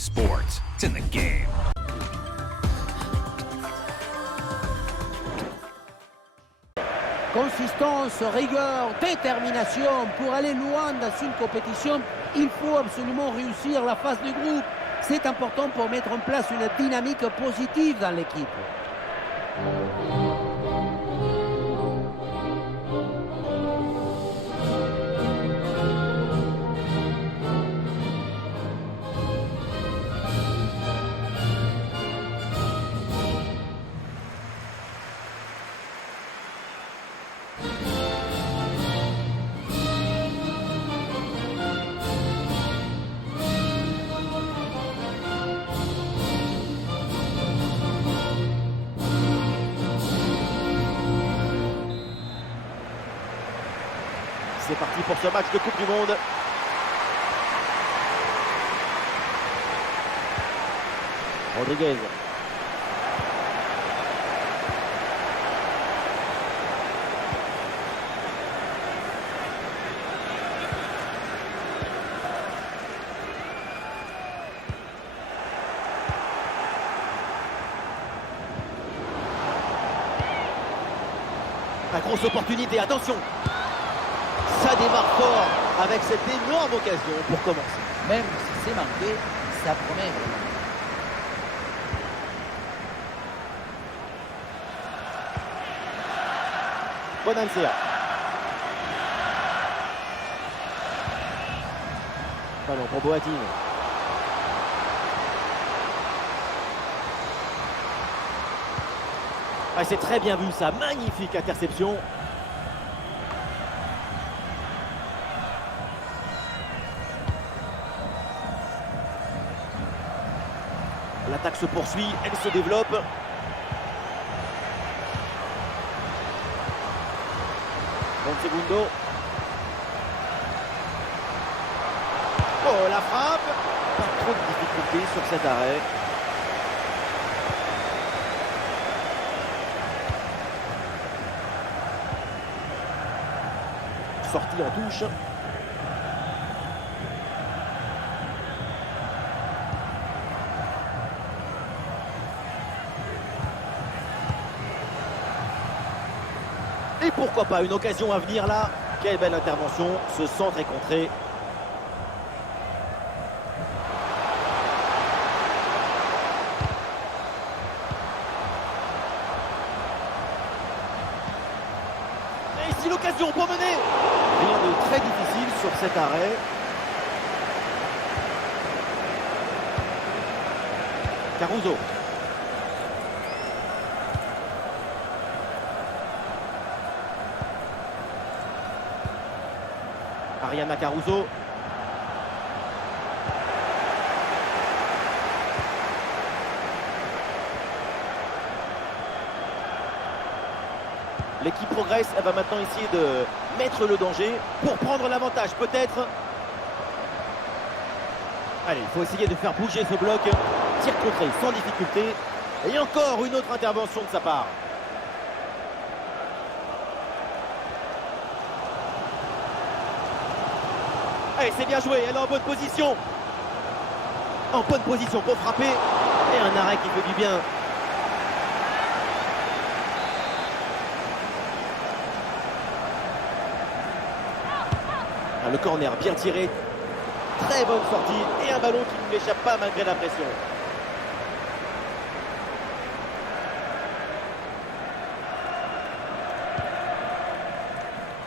sports. It's in the game. Consistance, rigueur, détermination. Pour aller loin dans une compétition, il faut absolument réussir la phase de groupe. C'est important pour mettre en place une dynamique positive dans l'équipe. C'est parti pour ce match de Coupe du Monde. Rodriguez. La grosse opportunité, attention! Ça démarre fort avec cette énorme occasion pour commencer. Même si c'est manqué, ça promet vraiment. Bonansea. Ballon pour Boateng. Ah, c'est très bien vu ça, magnifique interception. L'attaque se poursuit, elle se développe. Bon segundo. Oh, la frappe. Pas trop de difficultés sur cet arrêt. Sortie en touche. Et pourquoi pas une occasion à venir là. Quelle belle intervention, ce centre est contré. Et ici l'occasion pour mener. Rien de très difficile sur cet arrêt. Caruso. Ariana Caruso. L'équipe progresse, elle va maintenant essayer de mettre le danger pour prendre l'avantage peut-être. Allez, il faut essayer de faire bouger ce bloc. Tir contré sans difficulté. Et encore une autre intervention de sa part. Allez, c'est bien joué, elle est en bonne position. En bonne position pour frapper. Et un arrêt qui fait du bien. Le corner bien tiré. Très bonne sortie. Et un ballon qui ne l'échappe pas malgré la pression.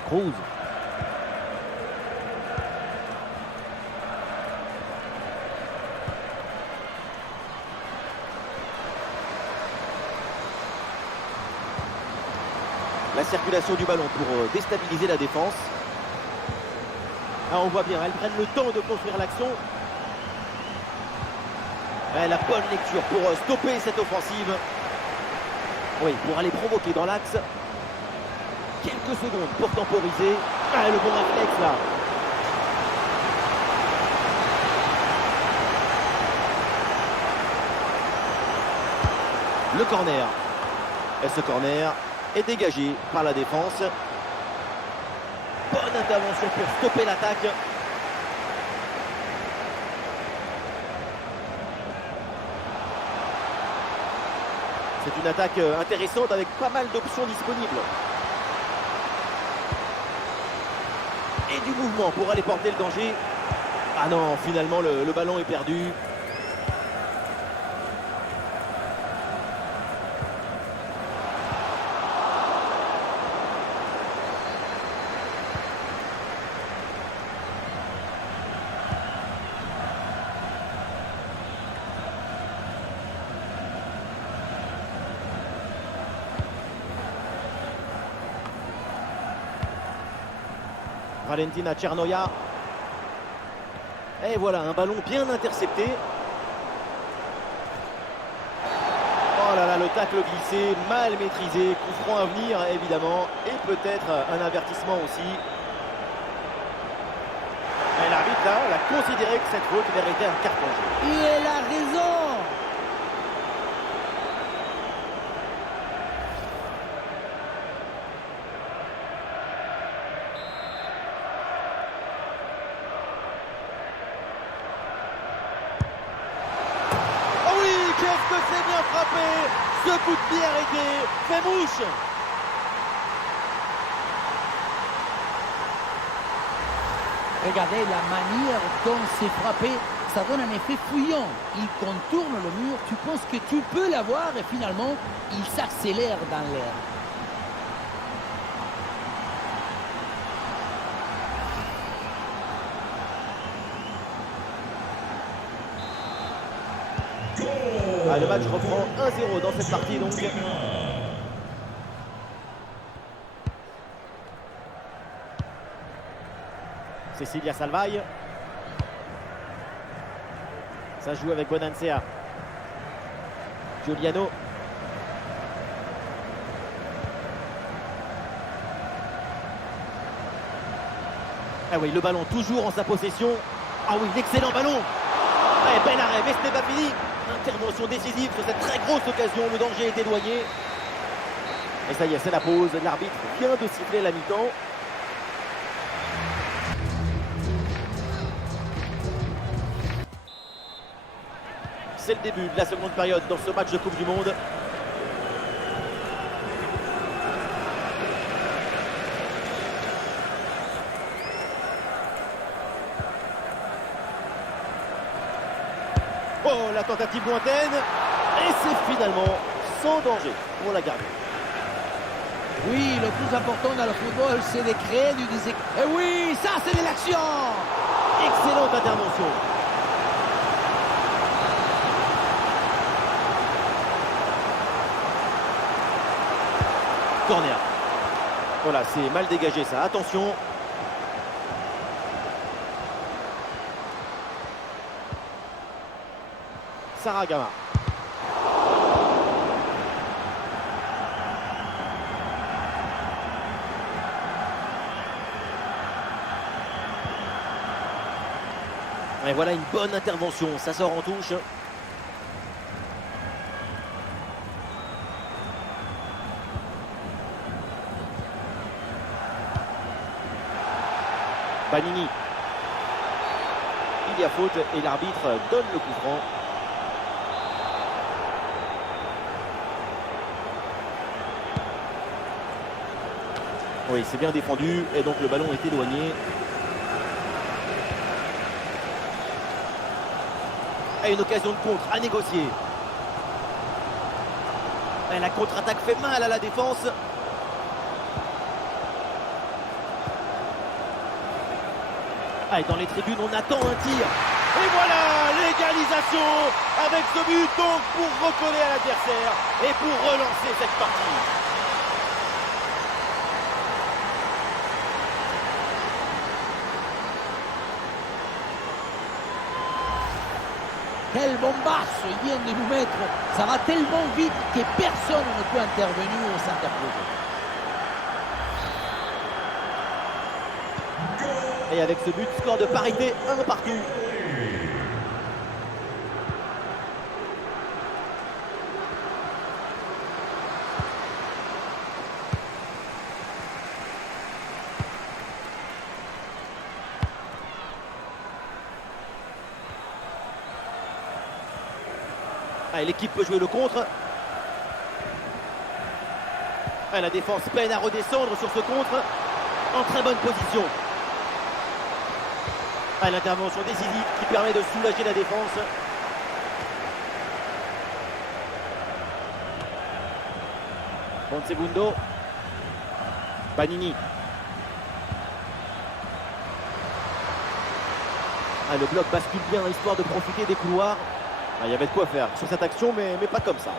Cruz. La circulation du ballon pour déstabiliser la défense. Ah, on voit bien, elles prennent le temps de construire l'action. La bonne lecture pour stopper cette offensive. Oui, pour aller provoquer dans l'axe. Quelques secondes pour temporiser. Ah, le bon réflexe là. Le corner. Et ce corner est dégagé par la défense. Bonne intervention pour stopper l'attaque. C'est une attaque intéressante avec pas mal d'options disponibles. Et du mouvement pour aller porter le danger. Ah non, finalement le ballon est perdu. Valentina Cernoia. Et voilà, un ballon bien intercepté. Oh là là, le tacle glissé, mal maîtrisé. Coup franc à venir, évidemment. Et peut-être un avertissement aussi. Et l'arbitre, là, l'a considéré que cette faute méritait un carton jaune. Et elle a raison. Qu'est-ce que c'est bien frappé! Ce coup de pied arrêté fait mouche! Regardez la manière dont c'est frappé, ça donne un effet fouillant. Il contourne le mur, tu penses que tu peux l'avoir et finalement, il s'accélère dans l'air. Ah, le match reprend 1-0 dans cette partie donc. Cecilia Salvaille. Ça joue avec Bonansea. Giuliano. Ah oui, le ballon toujours en sa possession. Ah oui, l'excellent ballon. Et bel arrêt, mais ce n'est pas fini. Intervention décisive sur cette très grosse occasion. Le danger est éloigné. Et ça y est, c'est la pause. L'arbitre vient de siffler la mi-temps. C'est le début de la seconde période dans ce match de Coupe du Monde. Oh, la tentative lointaine. Et c'est finalement sans danger pour la garder. Oui, le plus important dans le football, c'est de créer du déséquilibre. Et oui, ça, c'est de l'action. Excellente intervention. Corner. Voilà, c'est mal dégagé ça. Attention. Sarah Gama. Et voilà une bonne intervention. Ça sort en touche. Banini. Il y a faute et l'arbitre donne le coup franc. Oui, c'est bien défendu et donc le ballon est éloigné. Et une occasion de contre à négocier. Et la contre-attaque fait mal à la défense. Ah, et dans les tribunes, on attend un tir. Et voilà, l'égalisation avec ce but donc pour recoller à l'adversaire et pour relancer cette partie. Quel bombasso il vient de nous mettre. Ça va tellement vite que personne ne peut intervenir ou s'interposer. Et avec ce but, score de parité, 1 partout. Ah, l'équipe peut jouer le contre. Ah, la défense peine à redescendre sur ce contre. En très bonne position. Ah, l'intervention décisive qui permet de soulager la défense. Bon segundo. Panini. Ah, le bloc bascule bien histoire de profiter des couloirs. Ah, il y avait de quoi faire sur cette action, mais pas comme ça.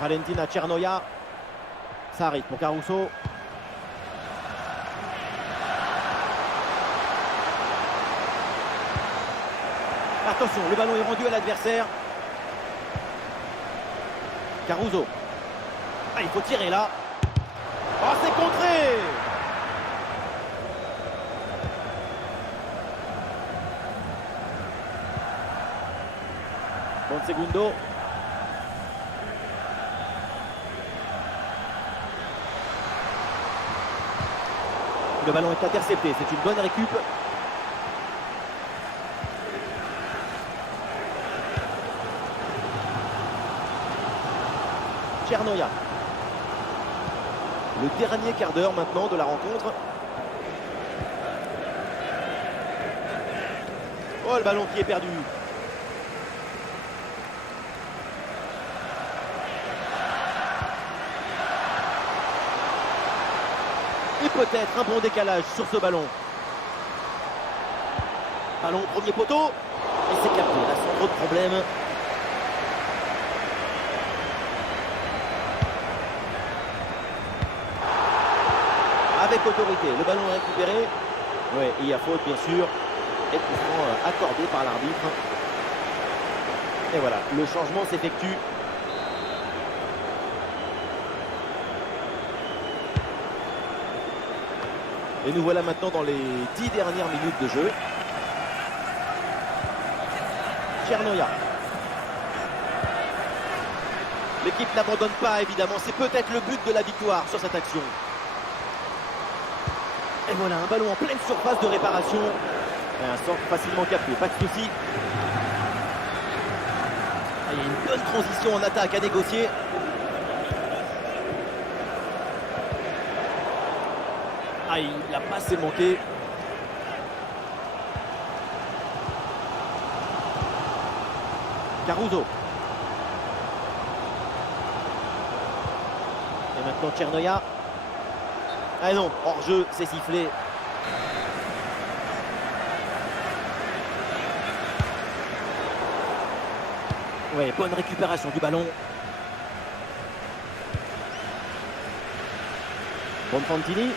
Valentina Cernoia. Ça arrive pour Caruso. Attention, le ballon est rendu à l'adversaire. Caruso. Ah, il faut tirer là. Oh, c'est contré. Bon segundo. Le ballon est intercepté, c'est une bonne récup. Cernoia. Le dernier quart d'heure maintenant de la rencontre. Oh, le ballon qui est perdu. Et peut-être un bon décalage sur ce ballon. Ballon au premier poteau. Et c'est capté, là sans trop de problème. Avec autorité, le ballon est récupéré. Oui, il y a faute bien sûr. Et coup franc accordé par l'arbitre. Et voilà, le changement s'effectue. Et nous voilà maintenant dans les 10 dernières minutes de jeu. Cernoia. L'équipe n'abandonne pas évidemment. C'est peut-être le but de la victoire sur cette action. Et voilà, un ballon en pleine surface de réparation. Et un centre facilement capté, pas de souci. Il y a une bonne transition en attaque à négocier. Ah, il a pas assez manqué. Caruso. Et maintenant Cernoia. Ah non, hors-jeu, c'est sifflé. Ouais, bonne récupération du ballon. Bonfantini.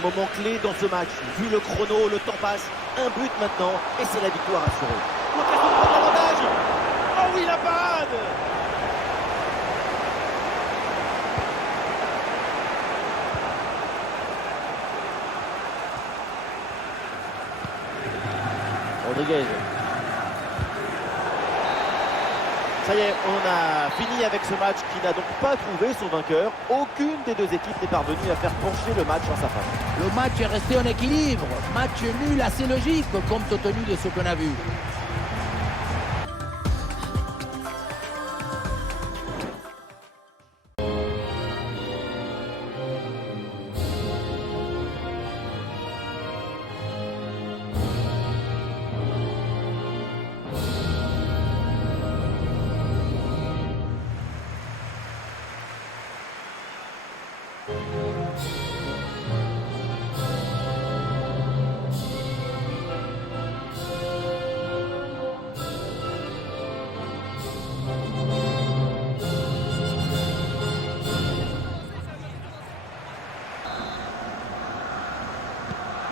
Moment clé dans ce match. Vu le chrono, le temps passe. Un but maintenant et c'est la victoire assurée. L'occasion de prendre l'avantage. Oh oui, la parade. Rodriguez. Ça y est, on a fini avec ce match qui n'a donc pas trouvé son vainqueur. Aucune des deux équipes n'est parvenue à faire pencher le match en sa faveur. Le match est resté en équilibre. Match nul assez logique compte tenu de ce qu'on a vu.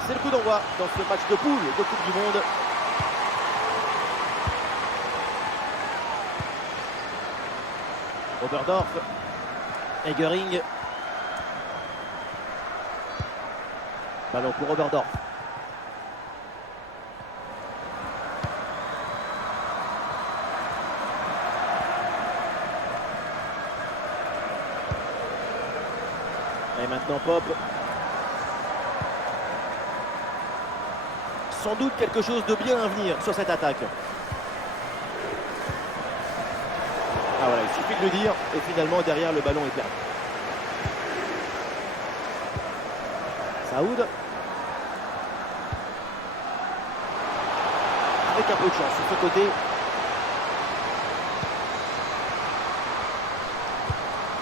C'est le coup d'envoi dans ce match de poule de Coupe du Monde. Oberdorf, Egering. Ballon pour Oberdorf. maintenant Pop. Sans doute quelque chose de bien à venir sur cette attaque. Ah voilà, il suffit de le dire. Et finalement, derrière, le ballon est perdu. Saoud. Avec un peu de chance sur ce côté.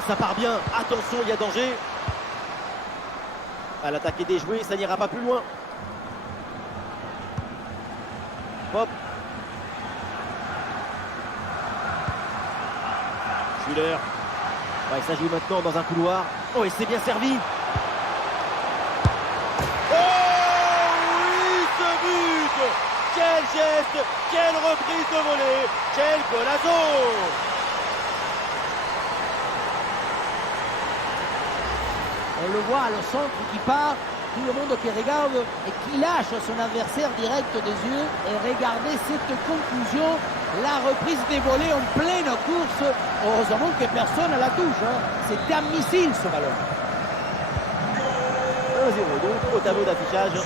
Ça part bien. Attention, il y a danger. À l'attaque est déjouée, ça n'ira pas plus loin. Pop. Schüller. Ouais, ça joue maintenant dans un couloir. Oh, et c'est bien servi. Oh oui, ce but! Quel geste! Quelle reprise de volée! Quel golazo! On le voit, le centre qui part, tout le monde qui regarde et qui lâche son adversaire direct des yeux. Et regardez cette conclusion, la reprise des volets en pleine course. Heureusement que personne ne la touche. C'est un missile ce ballon. 1-0 donc au tableau d'affichage.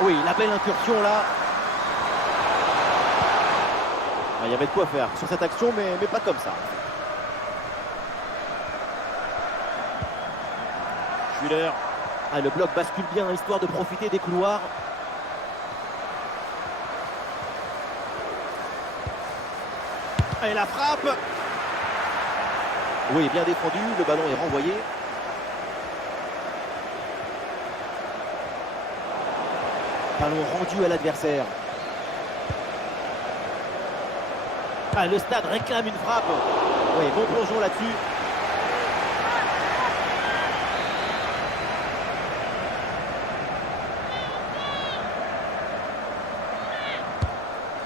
Oui, la belle incursion là. Il y avait de quoi faire sur cette action, mais pas comme ça. Schüller. Ah, le bloc bascule bien, histoire de profiter des couloirs. Et la frappe. Oui, bien défendu, le ballon est renvoyé. Ballon rendu à l'adversaire. Ah, le stade réclame une frappe. Oui, bon plongeon là-dessus.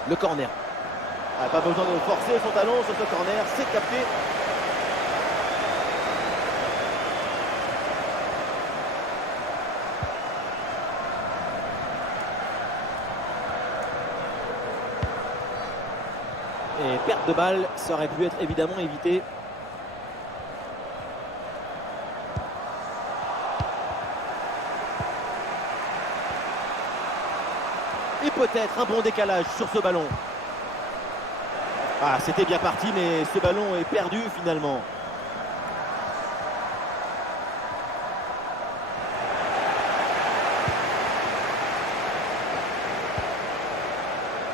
Le corner. Ah, pas besoin de forcer son talon sur ce corner, c'est capté. Et perte de balle, ça aurait pu être évidemment évité. Et peut-être un bon décalage sur ce ballon. Ah, c'était bien parti, mais ce ballon est perdu finalement.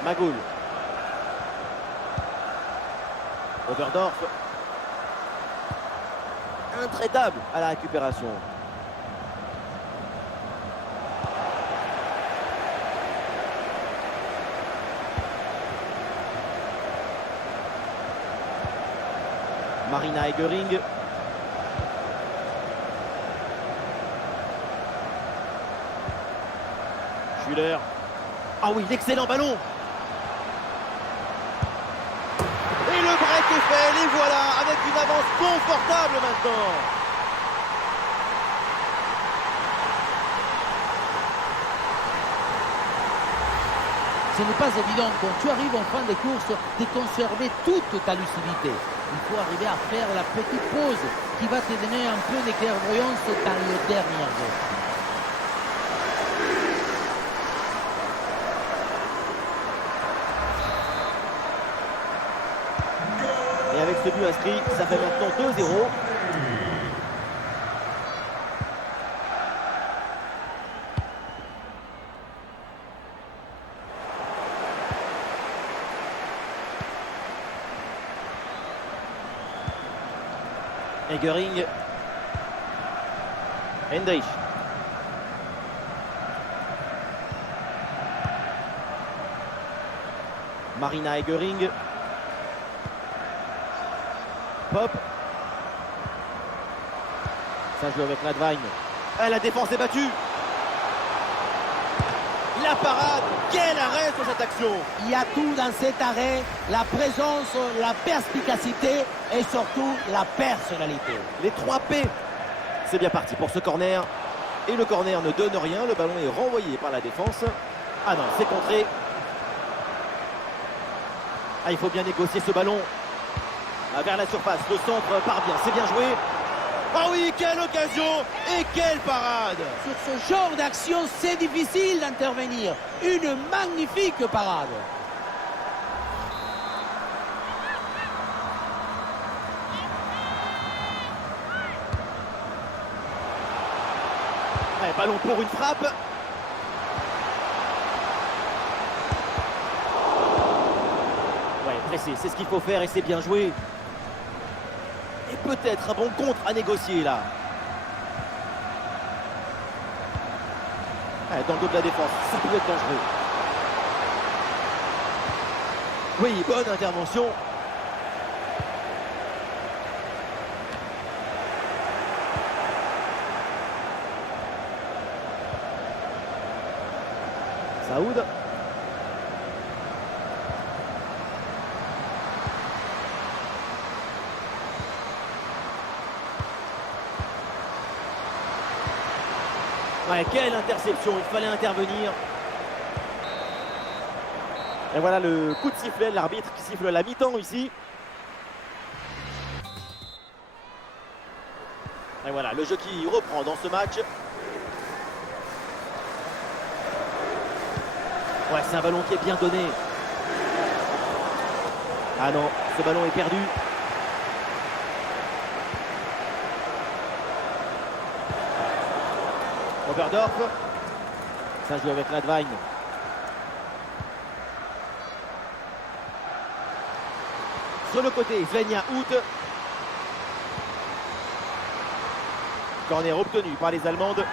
Magoul. Oberdorf. Intraitable à la récupération. Marina Egering. Schüller. Ah oui, l'excellent ballon. Et le break est fait, les voilà, avec une avance confortable maintenant. Ce n'est pas évident quand tu arrives en fin de course de conserver toute ta lucidité. Il faut arriver à faire la petite pause qui va te donner un peu de clairvoyance dans le dernier geste. Et avec ce but inscrit, ça fait maintenant 2-0. Egering. Hendrich. Marina Egering. Pop. Ça joue avec Ladvagne. Ah, la défense est battue. La parade. Quel arrêt sur cette action. Il y a tout dans cet arrêt, la présence, la perspicacité et surtout la personnalité. Les 3 P. C'est bien parti pour ce corner. Et le corner ne donne rien. Le ballon est renvoyé par la défense. Ah non, c'est contré. Ah, il faut bien négocier ce ballon. Ah, vers la surface, le centre part bien, c'est bien joué. Ah oui, quelle occasion et quelle parade! Sur ce genre d'action, c'est difficile d'intervenir. Une magnifique parade. Ouais, ballon pour une frappe. Ouais, pressé, c'est ce qu'il faut faire et c'est bien joué. Et peut-être un bon contre à négocier là. Ouais, dans le dos de la défense, ça peut être dangereux. Oui, bonne intervention. Saoud. Ouais, quelle interception, il fallait intervenir. Et voilà le coup de sifflet, l'arbitre qui siffle la mi-temps ici. Et voilà, le jeu qui reprend dans ce match. Ouais, c'est un ballon qui est bien donné. Ah non, ce ballon est perdu. Oberdorf. Ça joue avec Ladvine. Sur le côté, Svenja Hout. Corner obtenu par les Allemandes.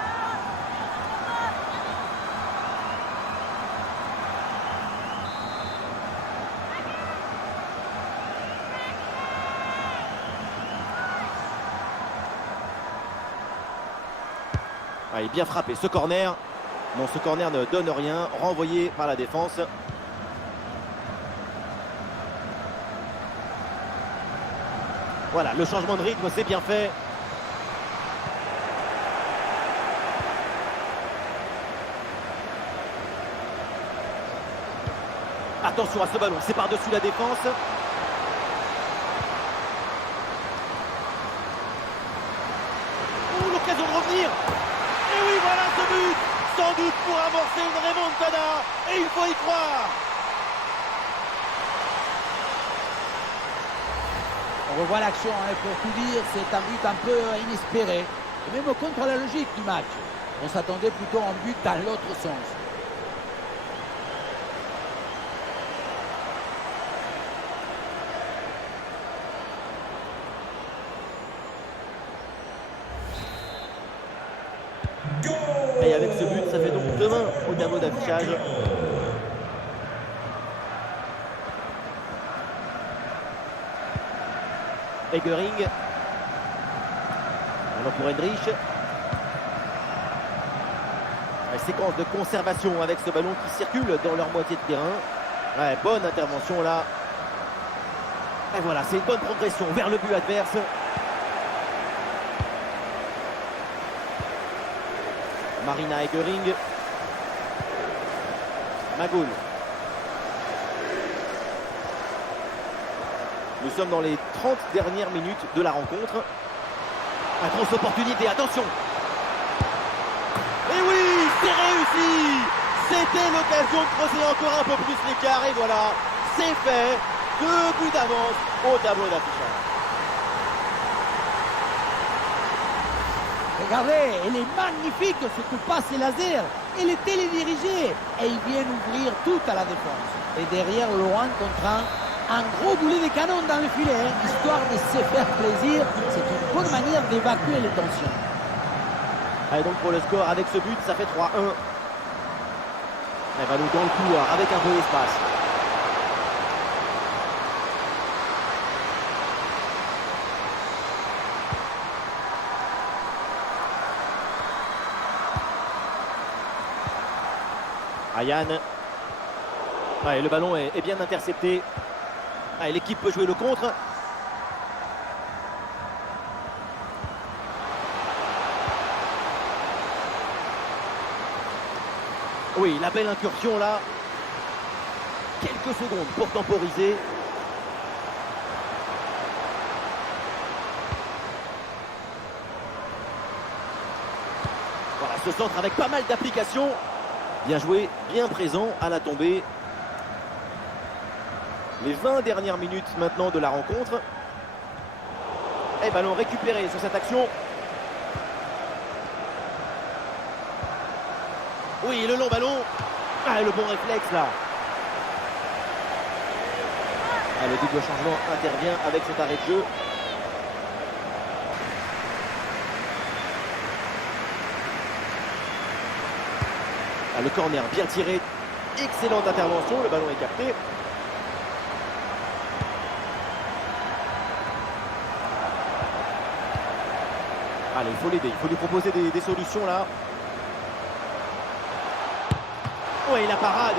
Ah, il est bien frappé ce corner. Non, ce corner ne donne rien. Renvoyé par la défense. Voilà, le changement de rythme, c'est bien fait. Attention à ce ballon, c'est par-dessus la défense. Oh, l'occasion de revenir. Et oui, voilà ce but. Sans doute pour amorcer une remontada. Et il faut y croire. On revoit l'action, hein, pour tout dire, c'est un but un peu inespéré. Et même contre la logique du match. On s'attendait plutôt à un but dans l'autre sens. Et avec ce but, ça fait donc 2-1 au tableau d'affichage. Eggering. Alors pour Hendrich. Une séquence de conservation avec ce ballon qui circule dans leur moitié de terrain. Ouais, bonne intervention là. Et voilà, c'est une bonne progression vers le but adverse. Marina Eggering. Magoul. Nous sommes dans les 30 dernières minutes de la rencontre. Une grosse opportunité, attention. Et oui, c'est réussi. C'était l'occasion de creuser encore un peu plus l'écart. Et voilà, c'est fait. 2 buts d'avance au tableau d'affichage. Regardez, elle est magnifique cette passe laser. Elle est télédirigée et ils viennent ouvrir tout à la défense. Et derrière, Laurent contraint un gros boulet de canon dans le filet, histoire de se faire plaisir. C'est une bonne manière d'évacuer les tensions. Allez, donc pour le score, avec ce but, ça fait 3-1. Elle va nous dans le couloir avec un peu d'espace. Ayan. Ouais, le ballon est bien intercepté. Ouais, l'équipe peut jouer le contre. Oui, la belle incursion là. Quelques secondes pour temporiser. Voilà, ce centre avec pas mal d'applications. Bien joué, bien présent à la tombée. Les 20 dernières minutes maintenant de la rencontre. Et ballon récupéré sur cette action. Oui, le long ballon. Ah, le bon réflexe là. Ah, le double changement intervient avec cet arrêt de jeu. Ah, le corner bien tiré. Excellente intervention. Le ballon est capté. Allez, il faut l'aider. Il faut lui proposer des solutions là. Oui, la parade.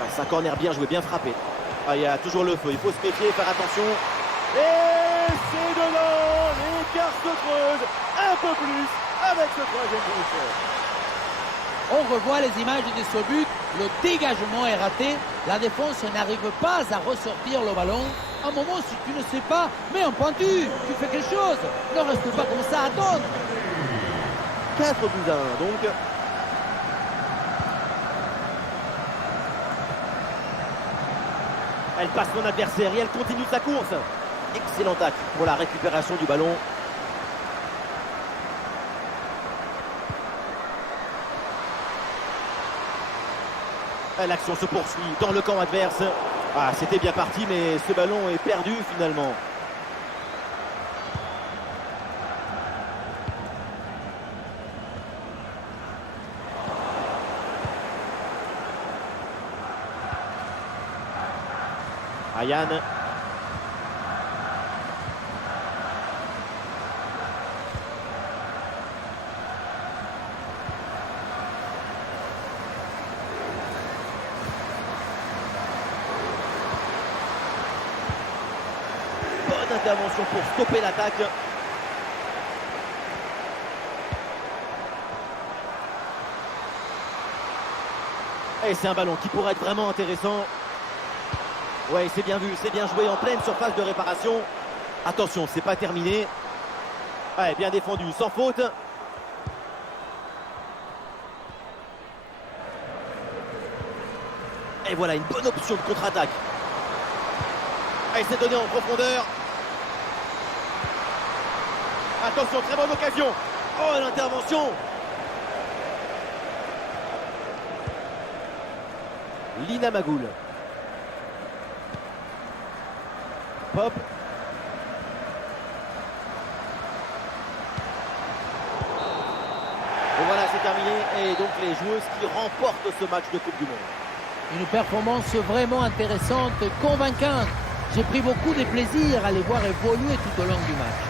Ah, c'est un corner bien joué, bien frappé. Ah, il y a toujours le feu, il faut se méfier, faire attention. Et c'est dedans. L'écart se creuse un peu plus avec ce troisième but. On revoit les images de ce but. Le dégagement est raté. La défense n'arrive pas à ressortir le ballon. À un moment, si tu ne sais pas, mets un pointu. Tu fais quelque chose. Ne reste pas comme ça à attendre. 4 buts à 1 donc. Elle passe son adversaire et elle continue sa course. Excellent acte pour la récupération du ballon. L'action se poursuit dans le camp adverse. Ah, c'était bien parti, mais ce ballon est perdu finalement. Ayan. Bonne intervention pour stopper l'attaque. Et c'est un ballon qui pourrait être vraiment intéressant. Ouais, c'est bien vu, c'est bien joué en pleine surface de réparation. Attention, c'est pas terminé. Ouais, bien défendu, sans faute. Et voilà, une bonne option de contre-attaque. Et c'est donné en profondeur. Attention, très bonne occasion. Oh, l'intervention. Lina Magoul. Pop. Et voilà, c'est terminé. Et donc les joueuses qui remportent ce match de Coupe du Monde. Une performance vraiment intéressante, convaincante. J'ai pris beaucoup de plaisir à les voir évoluer tout au long du match.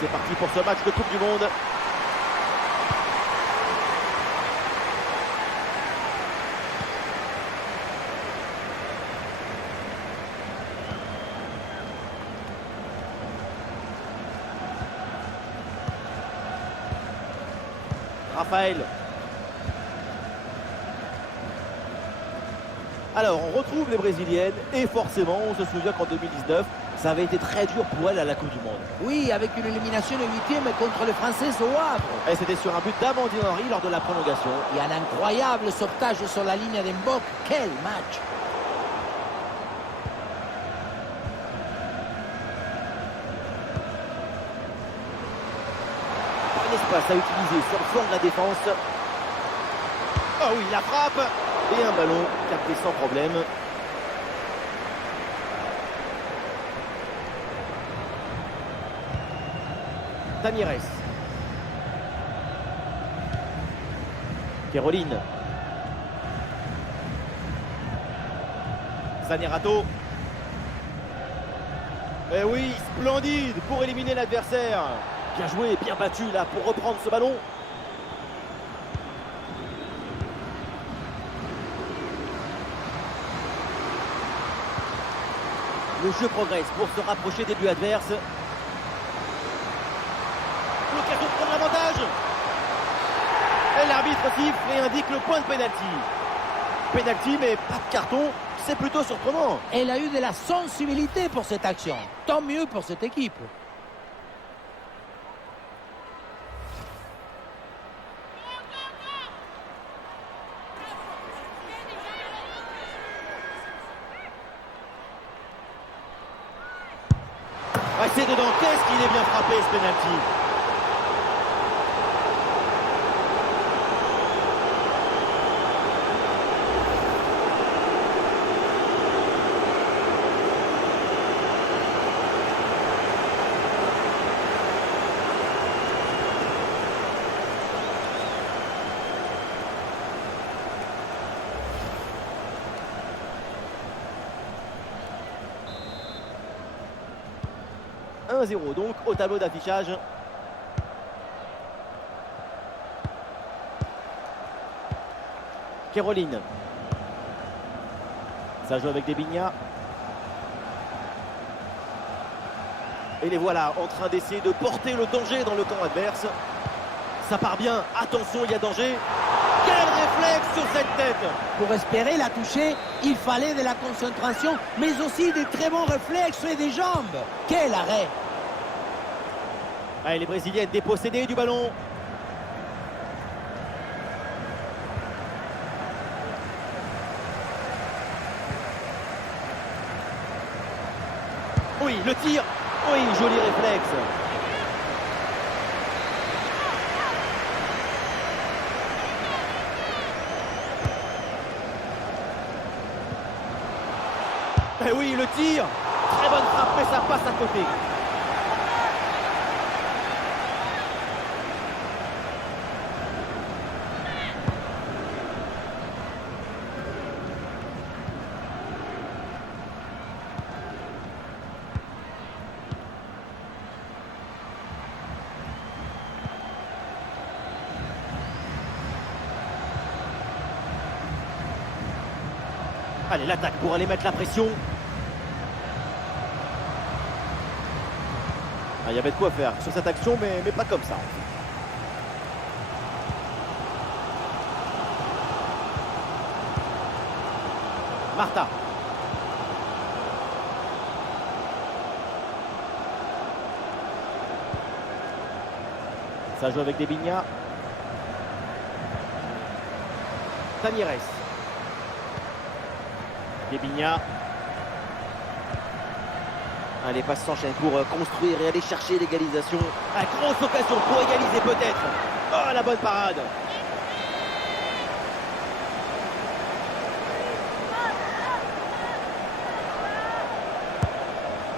C'est parti pour ce match de Coupe du Monde. Raphaël. Alors, on retrouve les Brésiliennes et forcément, on se souvient qu'en 2019, ça avait été très dur pour elles à la Coupe du Monde. Oui, avec une élimination au huitième contre les Françaises au Havre. Et c'était sur un but d'Amandine Henry lors de la prolongation. Et un incroyable sauvetage sur la ligne d'Embok. Quel match! passe à utiliser sur le flanc de la défense. Oh oui, la frappe. Et un ballon capté sans problème. Tamires. Caroline. Zanerato. Eh oui, splendide pour éliminer l'adversaire. Bien joué, bien battu là pour reprendre ce ballon. Le jeu progresse pour se rapprocher des buts adverses. L'occasion de prendre l'avantage. Et l'arbitre siffle et indique le point de pénalty. Pénalty, mais pas de carton. C'est plutôt surprenant. Elle a eu de la sensibilité pour cette action. Tant mieux pour cette équipe. Ah, c'est dedans. Qu'est-ce qu'il est bien frappé ce pénalty. 1-0 donc au tableau d'affichage. Caroline. Ça joue avec des Bignat. Et les voilà en train d'essayer de porter le danger dans le camp adverse. Ça part bien. Attention, il y a danger. Quel réflexe sur cette tête! Pour espérer la toucher, il fallait de la concentration, mais aussi des très bons réflexes et des jambes. Quel arrêt! Allez, les Brésiliennes dépossédées du ballon. Oui, le tir. Oui, joli réflexe. Et oui, le tir. Très bonne frappe, mais ça passe à côté. Allez, l'attaque pour aller mettre la pression. Ah, il y avait de quoi faire sur cette action, mais pas comme ça. Martha. Ça joue avec des Bignat. Tamires. Bignat. Allez, passe s'enchaîne pour construire et aller chercher l'égalisation. Ah, grosse occasion pour égaliser peut-être. Oh, la bonne parade.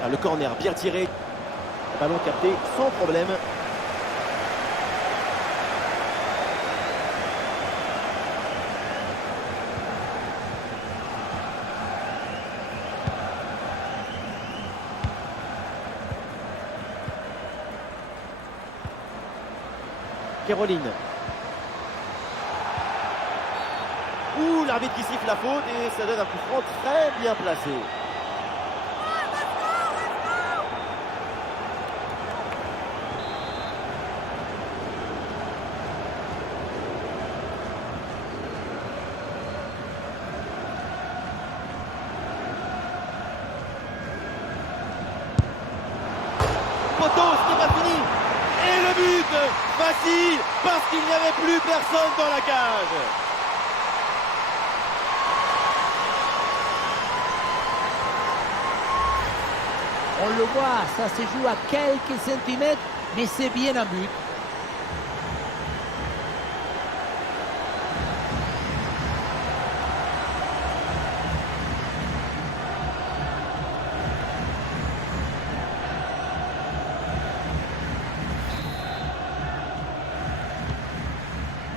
Ah, le corner bien tiré. Ballon capté sans problème. Caroline. Ouh, l'arbitre qui siffle la faute et ça donne un coup franc très bien placé. Poteau, ce n'est pas fini. Et le but facile parce qu'il n'y avait plus personne dans la cage. On le voit, ça se joue à quelques centimètres, mais c'est bien un but.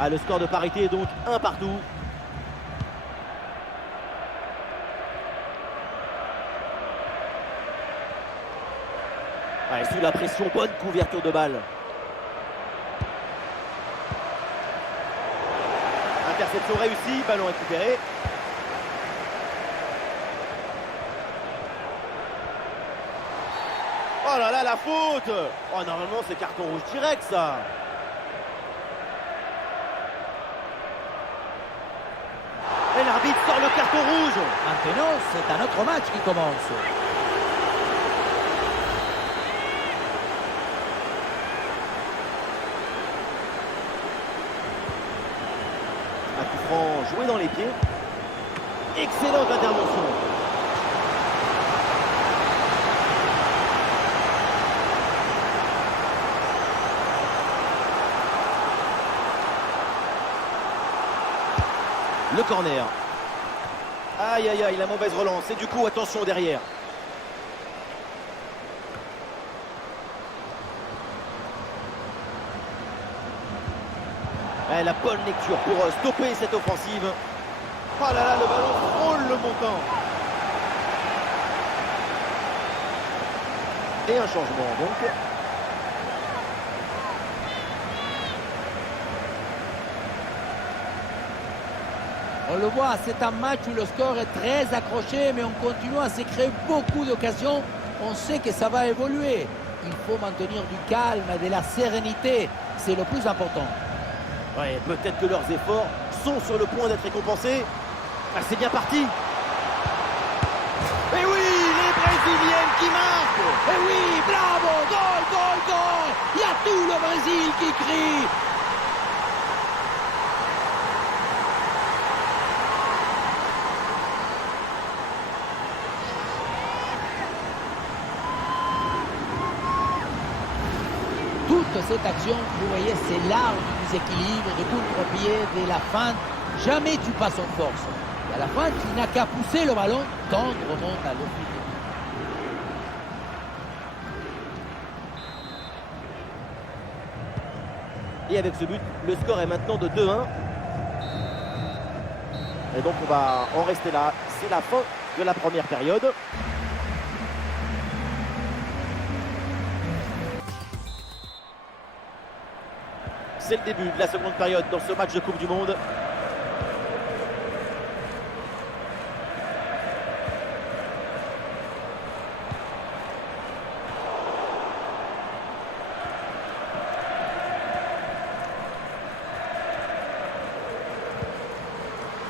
Ah, le score de parité est donc 1 partout. Ouais, sous la pression, bonne couverture de balle. Interception réussie, ballon récupéré. Oh là là, la faute! Oh, normalement, c'est carton rouge direct, ça. Et l'arbitre sort le carton rouge. Maintenant, c'est un autre match qui commence. Un coup franc joué dans les pieds. Excellente intervention. Le corner. Aïe aïe aïe, la mauvaise relance. Et du coup, attention derrière. Ouais, la bonne lecture pour stopper cette offensive. Oh là là, le ballon frôle le montant. Et un changement donc. On le voit, c'est un match où le score est très accroché, mais on continue à se créer beaucoup d'occasions. On sait que ça va évoluer. Il faut maintenir du calme et de la sérénité. C'est le plus important. Ouais, peut-être que leurs efforts sont sur le point d'être récompensés. Ah, c'est bien parti. Et oui, les Brésiliennes qui marquent. Et oui, bravo, gol, gol, gol. Il y a tout le Brésil qui crie. Toute cette action, vous voyez, c'est l'art du déséquilibre, de contre-pied, de la feinte. Jamais tu passes en force. Et à la fin, tu n'as qu'à pousser le ballon, tendrement à l'opposé. Et avec ce but, le score est maintenant de 2-1. Et donc on va en rester là. C'est la fin de la première période. C'est le début de la seconde période dans ce match de Coupe du Monde.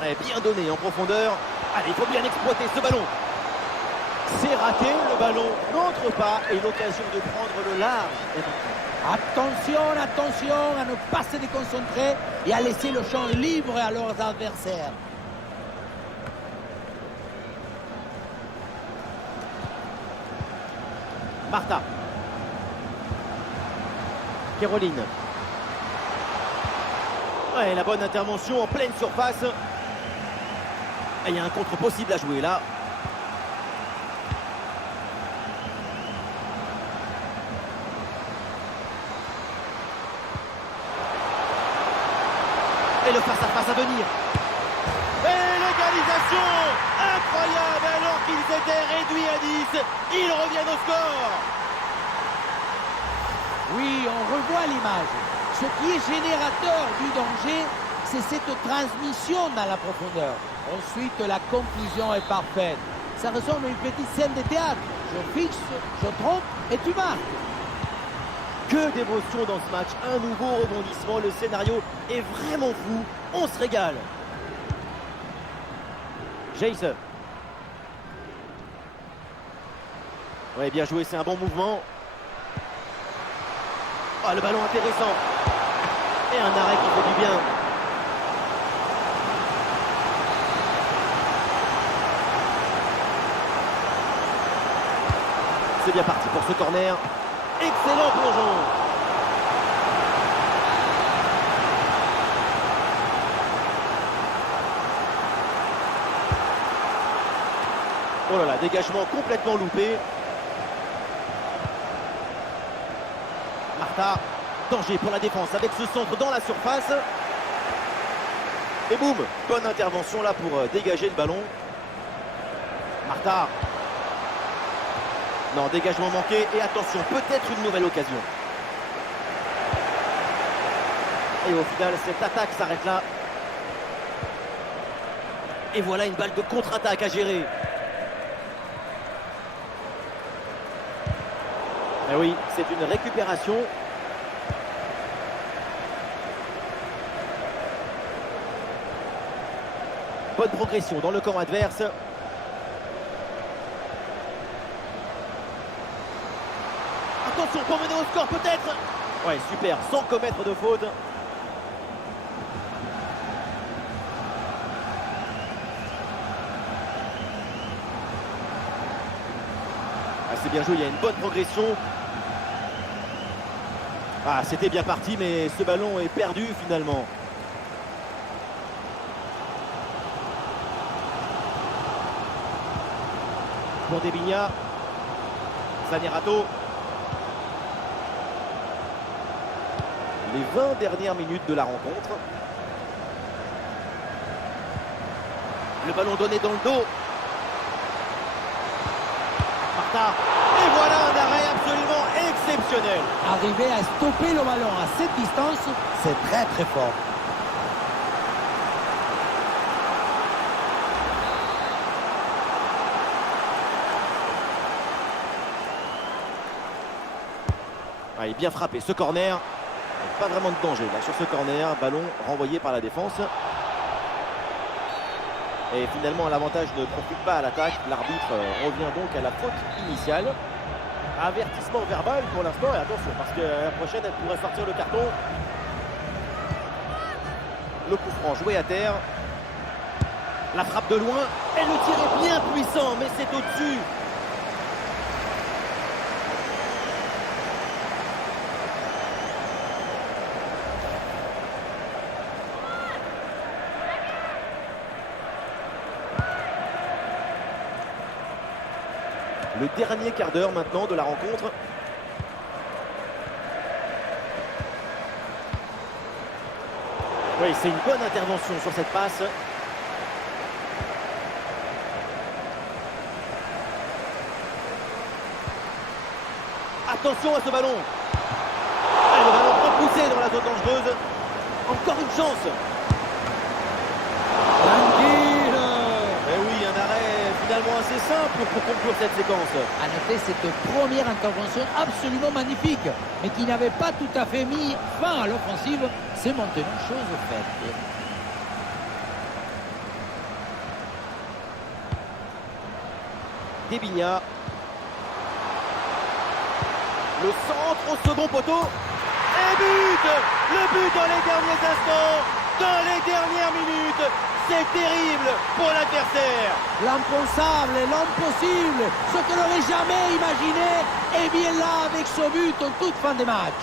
Ouais, bien donné en profondeur. Allez, il faut bien exploiter ce ballon. C'est raté, le ballon n'entre pas et l'occasion de prendre le large est manquée. Attention, attention à ne pas se déconcentrer et à laisser le champ libre à leurs adversaires. Martha. Caroline. Ouais, la bonne intervention en pleine surface. Et il y a un contre possible à jouer là. Et le face-à-face à venir. Et l'égalisation incroyable alors qu'ils étaient réduits à 10. Ils reviennent au score. Oui, on revoit l'image. Ce qui est générateur du danger, c'est cette transmission dans la profondeur. Ensuite, la conclusion est parfaite. Ça ressemble à une petite scène de théâtre. Je fixe, je trompe et tu marques. Que d'émotion dans ce match, un nouveau rebondissement, le scénario est vraiment fou, on se régale. Jason. Ouais, bien joué, c'est un bon mouvement. Ah, le ballon intéressant. Et un arrêt qui fait du bien. C'est bien parti pour ce corner. Excellent plongeon. Oh là là, dégagement complètement loupé. Martha, danger pour la défense avec ce centre dans la surface. Et boum, bonne intervention là pour dégager le ballon. Martha. Non, dégagement manqué. Et attention, peut-être une nouvelle occasion. Et au final, cette attaque s'arrête là. Et voilà une balle de contre-attaque à gérer. Et oui, c'est une récupération. Bonne progression dans le camp adverse. Attention pour mener au score peut-être. Ouais, super, sans commettre de faute. Ah, c'est bien joué, il y a une bonne progression. Ah, c'était bien parti, mais ce ballon est perdu finalement. Pour Debinha. Zanerato. Les 20 dernières minutes de la rencontre. Le ballon donné dans le dos. Martha. Et voilà un arrêt absolument exceptionnel. Arriver à stopper le ballon à cette distance, c'est très très fort. Ah, il est bien frappé, ce corner. Pas vraiment de danger là sur ce corner. Ballon renvoyé par la défense. Et finalement l'avantage ne profite pas à l'attaque. L'arbitre revient donc à la faute initiale. Avertissement verbal pour l'instant. Et attention parce que la prochaine elle pourrait sortir le carton. Le coup franc joué à terre. La frappe de loin. Et le tir est bien puissant mais c'est au-dessus. Le dernier quart d'heure maintenant de la rencontre. Oui, c'est une bonne intervention sur cette passe. Attention à ce ballon. Ah, le ballon repoussé dans la zone dangereuse. Encore une chance. Eh oui, un arrêt finalement assez simple pour conclure cette séquence. À noter cette première intervention absolument magnifique, mais qui n'avait pas tout à fait mis fin à l'offensive. C'est maintenant chose faite. Debinha. Le centre au second poteau. Et but. Le but dans les derniers instants. Dans les dernières minutes. C'est terrible pour l'adversaire. L'impensable, l'impossible, ce que n'aurait jamais imaginé, est bien là avec ce but en toute fin de match.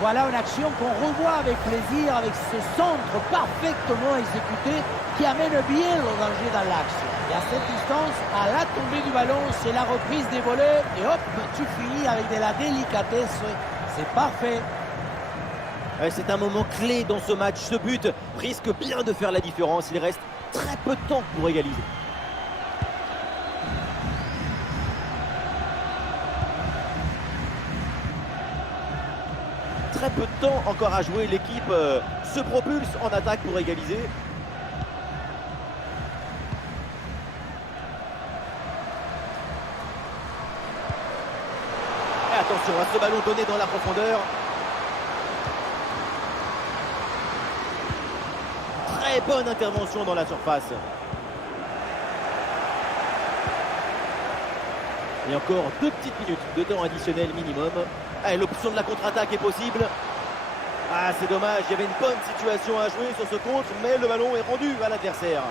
Voilà une action qu'on revoit avec plaisir, avec ce centre parfaitement exécuté qui amène bien le danger dans l'axe. Et à cette distance, à la tombée du ballon, c'est la reprise des volets et hop, tu finis avec de la délicatesse. C'est parfait. C'est un moment clé dans ce match. Ce but risque bien de faire la différence. Il reste très peu de temps pour égaliser. Très peu de temps encore à jouer. L'équipe se propulse en attaque pour égaliser. Et attention à ce ballon donné dans la profondeur. Très bonne intervention dans la surface. Et encore 2 petites minutes de temps additionnel minimum. Allez, l'option de la contre-attaque est possible. Ah, c'est dommage, il y avait une bonne situation à jouer sur ce contre, mais le ballon est rendu à l'adversaire.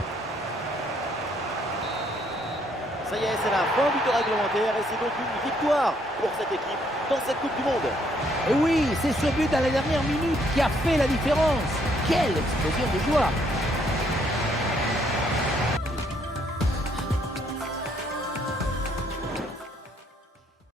Ça y est, c'est la fin du temps réglementaire et c'est donc une victoire pour cette équipe dans cette Coupe du Monde. Et oui, c'est ce but à la dernière minute qui a fait la différence. Quelle explosion de joie!